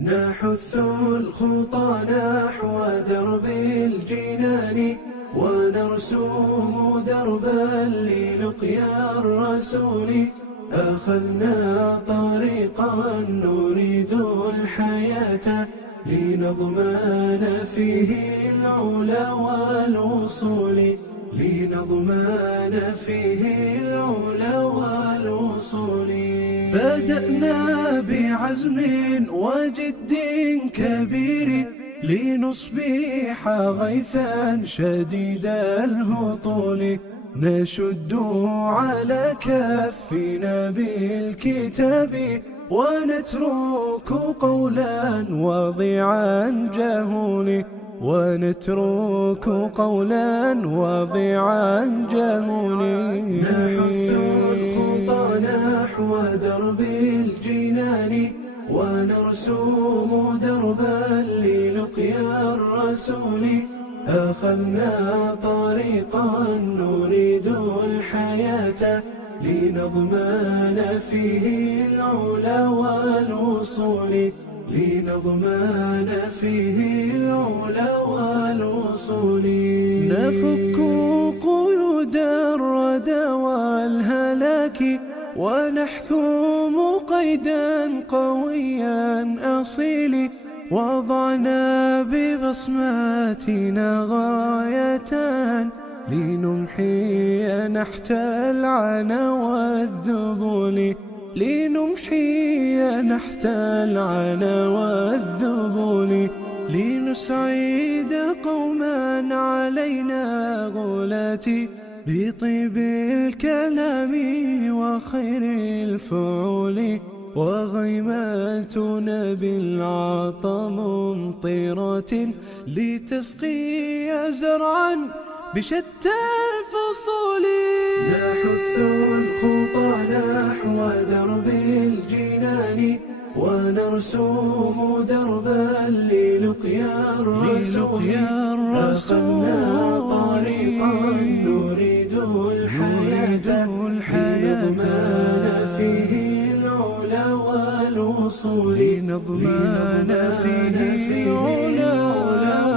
نحث الخطى نحو درب الجنان ونرسم دربا للقيا الرسول. أخذنا طريقا نريد الحياة لنضمن فيه العلا والوصول. لنضمن فيه العلا والوصول. بدأنا بعزم وجد كبير لنصبح غيثا شديد الهطول. نشد على كفنا بالكتاب ونترك قولا وضيعا جهول. ونترك قولا وضيعا جهول. نحث الخطى نحو درب الجنان ونرسم دربا للقيا الرسول. أخذنا طريقا نريد الحياة لنضمن فيه العلا والوصول. لنضمن فيه العلا والوصول. نفك قيود الردى والهلاك ونحكم قيدا قويا أصيل. وضعنا ببصماتنا غاية لنمحي نحت العنا والذبول. لنمحي نحت العنا والذبول. لنسعد قوما علينا غلاتي بطيب الكلام وخير الفعول. وغيماتنا بالعطا ممطرة لتسقي زرعا بشتى الفصول. نحث الخطى نحو درب الجنان ونرسم دربا للقيا الرسول. أخذنا طريقا نريد الحياة لنضمن فيه العلا والوصول. لنضمن فيه العلا